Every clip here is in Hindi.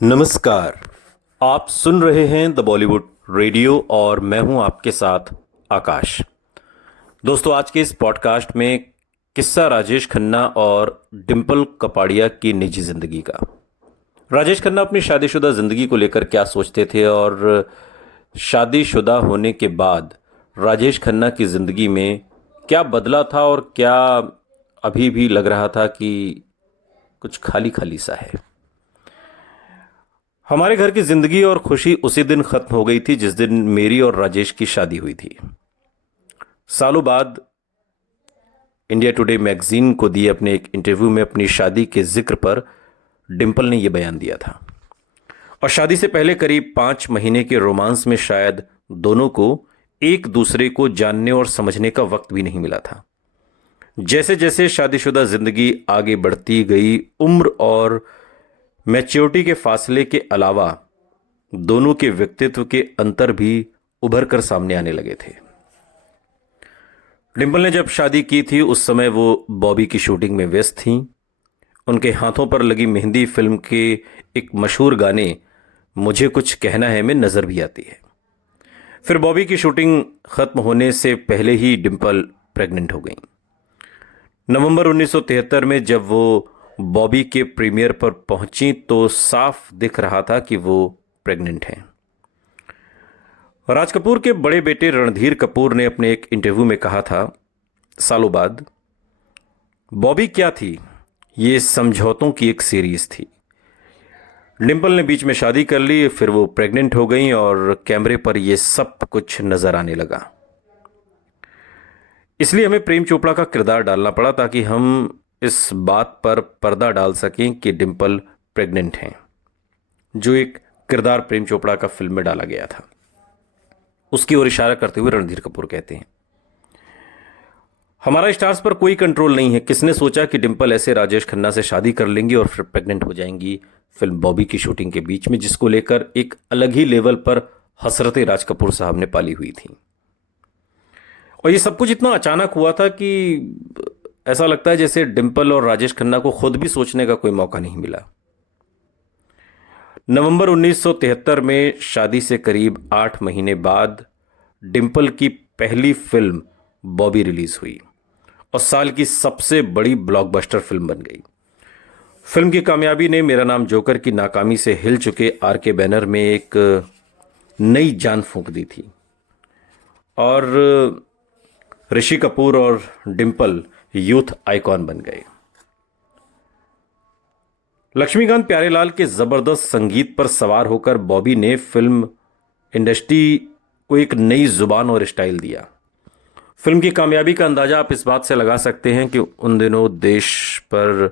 नमस्कार। आप सुन रहे हैं द बॉलीवुड रेडियो और मैं हूं आपके साथ आकाश। दोस्तों, आज के इस पॉडकास्ट में किस्सा राजेश खन्ना और डिंपल कपाड़िया की निजी जिंदगी का। राजेश खन्ना अपनी शादीशुदा जिंदगी को लेकर क्या सोचते थे और शादीशुदा होने के बाद राजेश खन्ना की जिंदगी में क्या बदला था और क्या अभी भी लग रहा था कि कुछ खाली खाली सा है। हमारे घर की जिंदगी और खुशी उसी दिन खत्म हो गई थी जिस दिन मेरी और राजेश की शादी हुई थी। सालों बाद इंडिया टुडे मैगजीन को दिए अपने एक इंटरव्यू में अपनी शादी के जिक्र पर डिंपल ने यह बयान दिया था। और शादी से पहले करीब 5 महीने के रोमांस में शायद दोनों को एक दूसरे को जानने और समझने का वक्त भी नहीं मिला था। जैसे जैसे शादीशुदा जिंदगी आगे बढ़ती गई, उम्र और मैच्योरिटी के फासले के अलावा दोनों के व्यक्तित्व के अंतर भी उभर कर सामने आने लगे थे। डिंपल ने जब शादी की थी उस समय वो बॉबी की शूटिंग में व्यस्त थीं। उनके हाथों पर लगी मेहंदी फिल्म के एक मशहूर गाने मुझे कुछ कहना है में नजर भी आती है। फिर बॉबी की शूटिंग खत्म होने से पहले ही डिंपल प्रेग्नेंट हो गईं। नवंबर 1973 में जब वो बॉबी के प्रीमियर पर पहुंची तो साफ दिख रहा था कि वो प्रेग्नेंट हैं। राज कपूर के बड़े बेटे रणधीर कपूर ने अपने एक इंटरव्यू में कहा था, सालों बाद बॉबी क्या थी, ये समझौतों की एक सीरीज थी। डिंपल ने बीच में शादी कर ली, फिर वो प्रेग्नेंट हो गई और कैमरे पर ये सब कुछ नजर आने लगा। इसलिए हमें प्रेम चोपड़ा का किरदार डालना पड़ा ताकि हम इस बात पर पर्दा डाल सकें कि डिंपल प्रेग्नेंट हैं, जो एक किरदार प्रेम चोपड़ा का फिल्म में डाला गया था। उसकी ओर इशारा करते हुए रणधीर कपूर कहते हैं, हमारा स्टार्स पर कोई कंट्रोल नहीं है। किसने सोचा कि डिंपल ऐसे राजेश खन्ना से शादी कर लेंगी और फिर प्रेग्नेंट हो जाएंगी फिल्म बॉबी की शूटिंग के बीच में, जिसको लेकर एक अलग ही लेवल पर हसरतें राज कपूर साहब ने पाली हुई थी। और ये सब कुछ इतना अचानक हुआ था कि ऐसा लगता है जैसे डिंपल और राजेश खन्ना को खुद भी सोचने का कोई मौका नहीं मिला। नवंबर 1973 में शादी से करीब 8 महीने बाद डिंपल की पहली फिल्म बॉबी रिलीज हुई और साल की सबसे बड़ी ब्लॉकबस्टर फिल्म बन गई। फिल्म की कामयाबी ने मेरा नाम जोकर की नाकामी से हिल चुके आर.के. बैनर में एक नई जान फूंक दी थी और ऋषि कपूर और डिंपल यूथ आइकॉन बन गए। लक्ष्मीकांत प्यारेलाल के जबरदस्त संगीत पर सवार होकर बॉबी ने फिल्म इंडस्ट्री को एक नई जुबान और स्टाइल दिया। फिल्म की कामयाबी का अंदाजा आप इस बात से लगा सकते हैं कि उन दिनों देश पर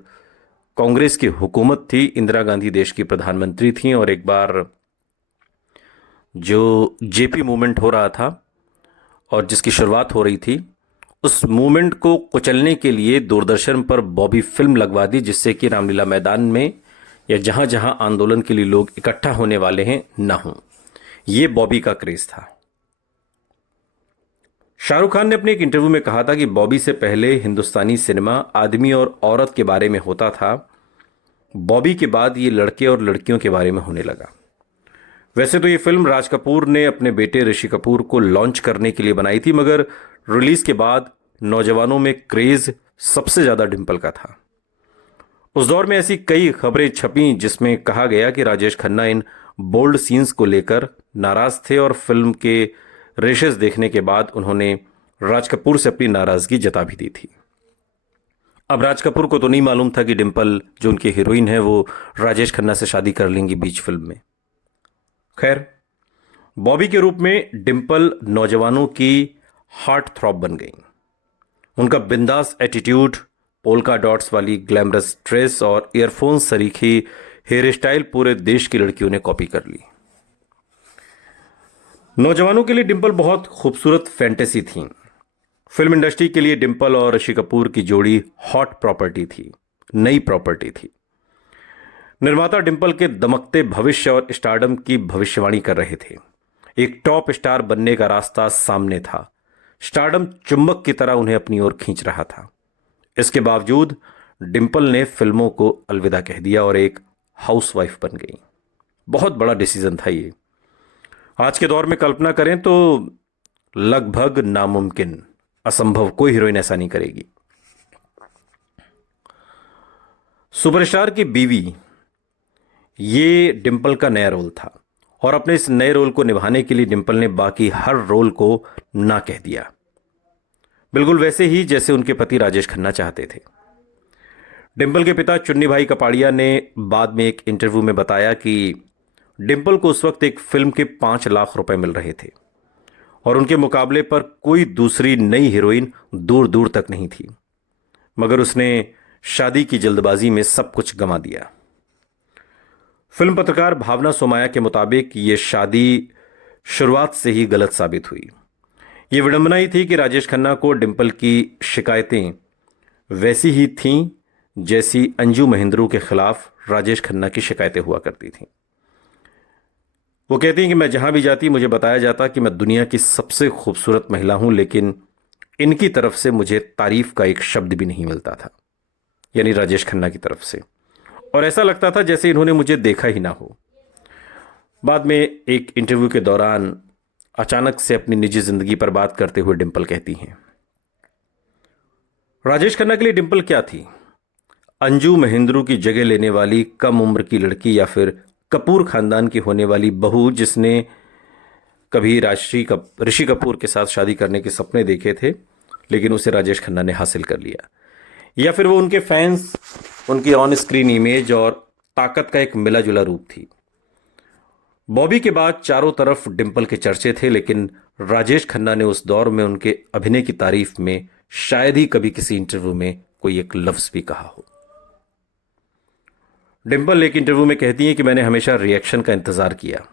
कांग्रेस की हुकूमत थी, इंदिरा गांधी देश की प्रधानमंत्री थीं और एक बार जो जेपी मूवमेंट हो रहा था और जिसकी शुरुआत हो रही थी, उस मूवमेंट को कुचलने के लिए दूरदर्शन पर बॉबी फिल्म लगवा दी, जिससे कि रामलीला मैदान में या जहां जहां आंदोलन के लिए लोग इकट्ठा होने वाले हैं ना हो। यह बॉबी का क्रेज था। शाहरुख खान ने अपने एक इंटरव्यू में कहा था कि बॉबी से पहले हिंदुस्तानी सिनेमा आदमी और औरत के बारे में होता था, बॉबी के बाद ये लड़के और लड़कियों के बारे में होने लगा। वैसे तो ये फिल्म राज कपूर ने अपने बेटे ऋषि कपूर को लॉन्च करने के लिए बनाई थी, मगर रिलीज के बाद नौजवानों में क्रेज सबसे ज्यादा डिंपल का था। उस दौर में ऐसी कई खबरें छपी जिसमें कहा गया कि राजेश खन्ना इन बोल्ड सीन्स को लेकर नाराज थे और फिल्म के रेशेस देखने के बाद उन्होंने राज कपूर से अपनी नाराजगी जता भी दी थी। अब राज कपूर को तो नहीं मालूम था कि डिंपल जो उनकी हीरोइन है वो राजेश खन्ना से शादी कर लेंगी बीच फिल्म में। खैर, बॉबी के रूप में डिंपल नौजवानों की हार्ट थ्रॉब बन गई। उनका बिंदास एटीट्यूड, पोल्का डॉट्स वाली ग्लैमरस ड्रेस और ईयरफोन सरीखी हेयर स्टाइल पूरे देश की लड़कियों ने कॉपी कर ली। नौजवानों के लिए डिंपल बहुत खूबसूरत फैंटेसी थी। फिल्म इंडस्ट्री के लिए डिंपल और ऋषि कपूर की जोड़ी हॉट प्रॉपर्टी थी, नई प्रॉपर्टी थी। निर्माता डिंपल के दमकते भविष्य और स्टारडम की भविष्यवाणी कर रहे थे। एक टॉप स्टार बनने का रास्ता सामने था। स्टारडम चुंबक की तरह उन्हें अपनी ओर खींच रहा था। इसके बावजूद डिंपल ने फिल्मों को अलविदा कह दिया और एक हाउसवाइफ बन गई। बहुत बड़ा डिसीजन था ये। आज के दौर में कल्पना करें तो लगभग नामुमकिन, असंभव, कोई हीरोइन ऐसा नहीं करेगी। सुपरस्टार की बीवी, ये डिंपल का नया रोल था और अपने इस नए रोल को निभाने के लिए डिंपल ने बाकी हर रोल को ना कह दिया, बिल्कुल वैसे ही जैसे उनके पति राजेश खन्ना चाहते थे। डिंपल के पिता चुन्नी भाई कपाड़िया ने बाद में एक इंटरव्यू में बताया कि डिंपल को उस वक्त एक फिल्म के 5 लाख रुपए मिल रहे थे और उनके मुकाबले पर कोई दूसरी नई हीरोइन दूर दूर तक नहीं थी, मगर उसने शादी की जल्दबाजी में सब कुछ गंवा दिया। फिल्म पत्रकार भावना सोमाया के मुताबिक ये शादी शुरुआत से ही गलत साबित हुई। ये विडंबना ही थी कि राजेश खन्ना को डिंपल की शिकायतें वैसी ही थीं जैसी अंजू महेंद्रू के खिलाफ राजेश खन्ना की शिकायतें हुआ करती थीं। वो कहती हैं कि मैं जहां भी जाती मुझे बताया जाता कि मैं दुनिया की सबसे खूबसूरत महिला हूं, लेकिन इनकी तरफ से मुझे तारीफ का एक शब्द भी नहीं मिलता था, यानी राजेश खन्ना की तरफ से, और ऐसा लगता था जैसे इन्होंने मुझे देखा ही ना हो। बाद में एक इंटरव्यू के दौरान अचानक से अपनी निजी जिंदगी पर बात करते हुए डिंपल कहती हैं, राजेश खन्ना के लिए डिंपल क्या थी? अंजू महेंद्रू की जगह लेने वाली कम उम्र की लड़की, या फिर कपूर खानदान की होने वाली बहू जिसने कभी ऋषि कपूर के साथ शादी करने के सपने देखे थे लेकिन उसे राजेश खन्ना ने हासिल कर लिया? या फिर वो उनके फैंस, उनकी ऑन स्क्रीन इमेज और ताकत का एक मिला जुला रूप थी? बॉबी के बाद चारों तरफ डिंपल के चर्चे थे, लेकिन राजेश खन्ना ने उस दौर में उनके अभिनय की तारीफ में शायद ही कभी किसी इंटरव्यू में कोई एक लफ्ज भी कहा हो। डिंपल एक इंटरव्यू में कहती हैं कि मैंने हमेशा रिएक्शन का इंतजार किया,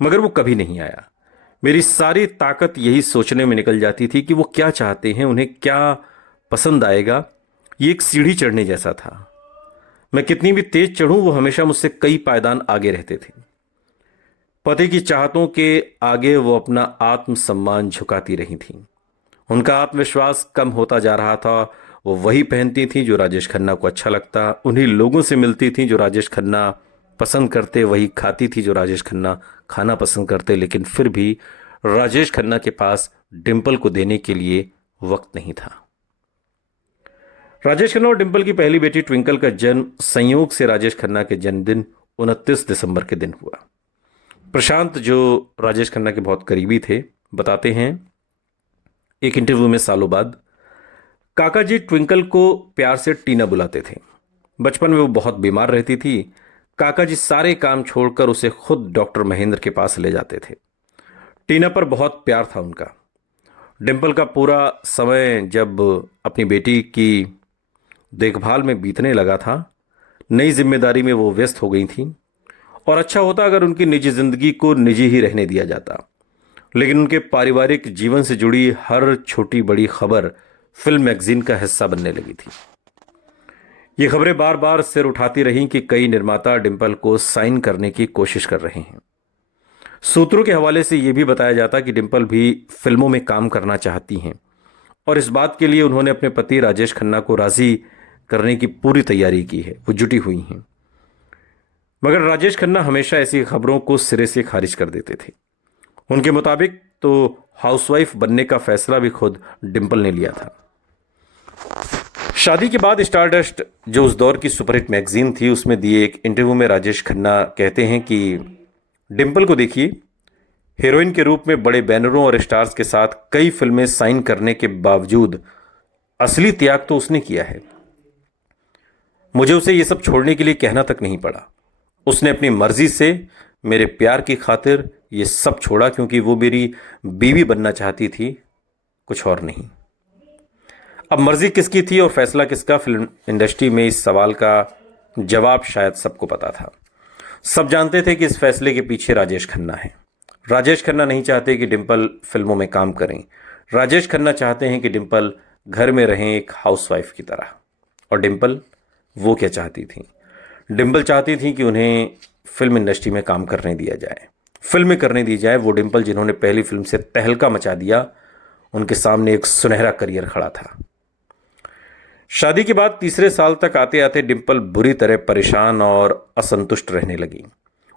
मगर वो कभी नहीं आया। मेरी सारी ताकत यही सोचने में निकल जाती थी कि वो क्या चाहते हैं, उन्हें क्या पसंद आएगा। ये एक सीढ़ी चढ़ने जैसा था। मैं कितनी भी तेज चढ़ूं, वो हमेशा मुझसे कई पायदान आगे रहते थे। पति की चाहतों के आगे वो अपना आत्मसम्मान झुकाती रही थीं। उनका आत्मविश्वास कम होता जा रहा था। वो वही पहनती थी जो राजेश खन्ना को अच्छा लगता, उन्हीं लोगों से मिलती थी जो राजेश खन्ना पसंद करते, वही खाती थी जो राजेश खन्ना खाना पसंद करते, लेकिन फिर भी राजेश खन्ना के पास डिंपल को देने के लिए वक्त नहीं था। राजेश खन्ना और डिंपल की पहली बेटी ट्विंकल का जन्म संयोग से राजेश खन्ना के जन्मदिन 29 दिसंबर के दिन हुआ। प्रशांत, जो राजेश खन्ना के बहुत करीबी थे, बताते हैं एक इंटरव्यू में सालों बाद, काका जी ट्विंकल को प्यार से टीना बुलाते थे। बचपन में वो बहुत बीमार रहती थी। काका जी सारे काम छोड़कर उसे खुद डॉक्टर महेंद्र के पास ले जाते थे। टीना पर बहुत प्यार था उनका। डिंपल का पूरा समय जब अपनी बेटी की देखभाल में बीतने लगा था, नई जिम्मेदारी में वो व्यस्त हो गई थी, और अच्छा होता अगर उनकी निजी जिंदगी को निजी ही रहने दिया जाता, लेकिन उनके पारिवारिक जीवन से जुड़ी हर छोटी बड़ी खबर फिल्म मैगजीन का हिस्सा बनने लगी थी। ये खबरें बार बार सिर उठाती रहीं कि कई निर्माता डिंपल को साइन करने की कोशिश कर रहे हैं। सूत्रों के हवाले से यह भी बताया जाता कि डिंपल भी फिल्मों में काम करना चाहती हैं और इस बात के लिए उन्होंने अपने पति राजेश खन्ना को राजी करने की पूरी तैयारी की है, वो जुटी हुई हैं। मगर राजेश खन्ना हमेशा ऐसी खबरों को सिरे से खारिज कर देते थे। उनके मुताबिक तो हाउसवाइफ बनने का फैसला भी खुद डिंपल ने लिया था। शादी के बाद स्टारडस्ट, जो उस दौर की सुपरहिट मैगजीन थी, उसमें दिए एक इंटरव्यू में राजेश खन्ना कहते हैं कि डिंपल को देखिए, हीरोइन के रूप में बड़े बैनरों और स्टार्स के साथ कई फिल्में साइन करने के बावजूद असली त्याग तो उसने किया है। मुझे उसे ये सब छोड़ने के लिए कहना तक नहीं पड़ा। उसने अपनी मर्जी से मेरे प्यार की खातिर ये सब छोड़ा, क्योंकि वो मेरी बीवी बनना चाहती थी, कुछ और नहीं। अब मर्जी किसकी थी और फैसला किसका, फिल्म इंडस्ट्री में इस सवाल का जवाब शायद सबको पता था। सब जानते थे कि इस फैसले के पीछे राजेश खन्ना है। राजेश खन्ना नहीं चाहते कि डिंपल फिल्मों में काम करें। राजेश खन्ना चाहते हैं कि डिंपल घर में रहें एक हाउसवाइफ की तरह। और डिंपल, वो क्या चाहती थी? डिंपल चाहती थी कि उन्हें फिल्म इंडस्ट्री में काम करने दिया जाए, फिल्में करने दी जाए। वो डिंपल जिन्होंने पहली फिल्म से तहलका मचा दिया, उनके सामने एक सुनहरा करियर खड़ा था। शादी के बाद तीसरे साल तक आते आते डिंपल बुरी तरह परेशान और असंतुष्ट रहने लगी।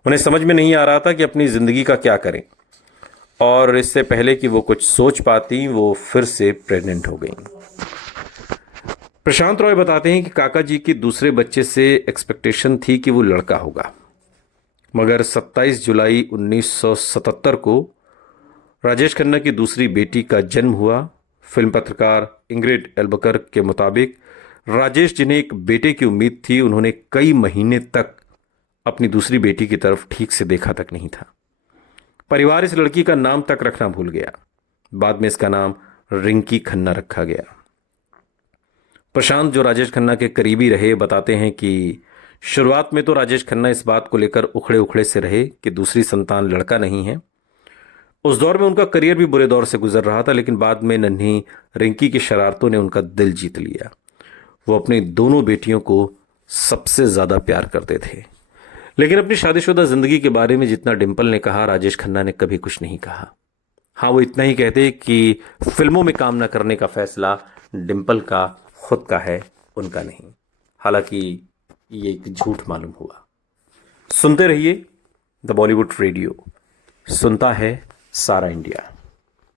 उन्हें समझ में नहीं आ रहा था कि अपनी ज़िंदगी का क्या करें, और इससे पहले कि वो कुछ सोच पाती वो फिर से प्रेग्नेंट हो गईं। प्रशांत रॉय बताते हैं कि काका जी की दूसरे बच्चे से एक्सपेक्टेशन थी कि वो लड़का होगा, मगर 27 जुलाई 1977 को राजेश खन्ना की दूसरी बेटी का जन्म हुआ। फिल्म पत्रकार इंग्रिड एल्बकर्क के मुताबिक राजेश, जिन्हें एक बेटे की उम्मीद थी, उन्होंने कई महीने तक अपनी दूसरी बेटी की तरफ ठीक से देखा तक नहीं था। परिवार इस लड़की का नाम तक रखना भूल गया। बाद में इसका नाम रिंकी खन्ना रखा गया। प्रशांत, जो राजेश खन्ना के करीबी रहे, बताते हैं कि शुरुआत में तो राजेश खन्ना इस बात को लेकर उखड़े उखड़े से रहे कि दूसरी संतान लड़का नहीं है। उस दौर में उनका करियर भी बुरे दौर से गुजर रहा था, लेकिन बाद में नन्ही रिंकी की शरारतों ने उनका दिल जीत लिया। वो अपनी दोनों बेटियों को सबसे ज्यादा प्यार करते थे, लेकिन अपनी शादीशुदा जिंदगी के बारे में जितना डिंपल ने कहा, राजेश खन्ना ने कभी कुछ नहीं कहा। हाँ, वो इतना ही कहते कि फिल्मों में काम न करने का फैसला डिंपल का खुद का है, उनका नहीं। हालांकि ये एक झूठ मालूम हुआ। सुनते रहिए द बॉलीवुड रेडियो, सुनता है सारा इंडिया।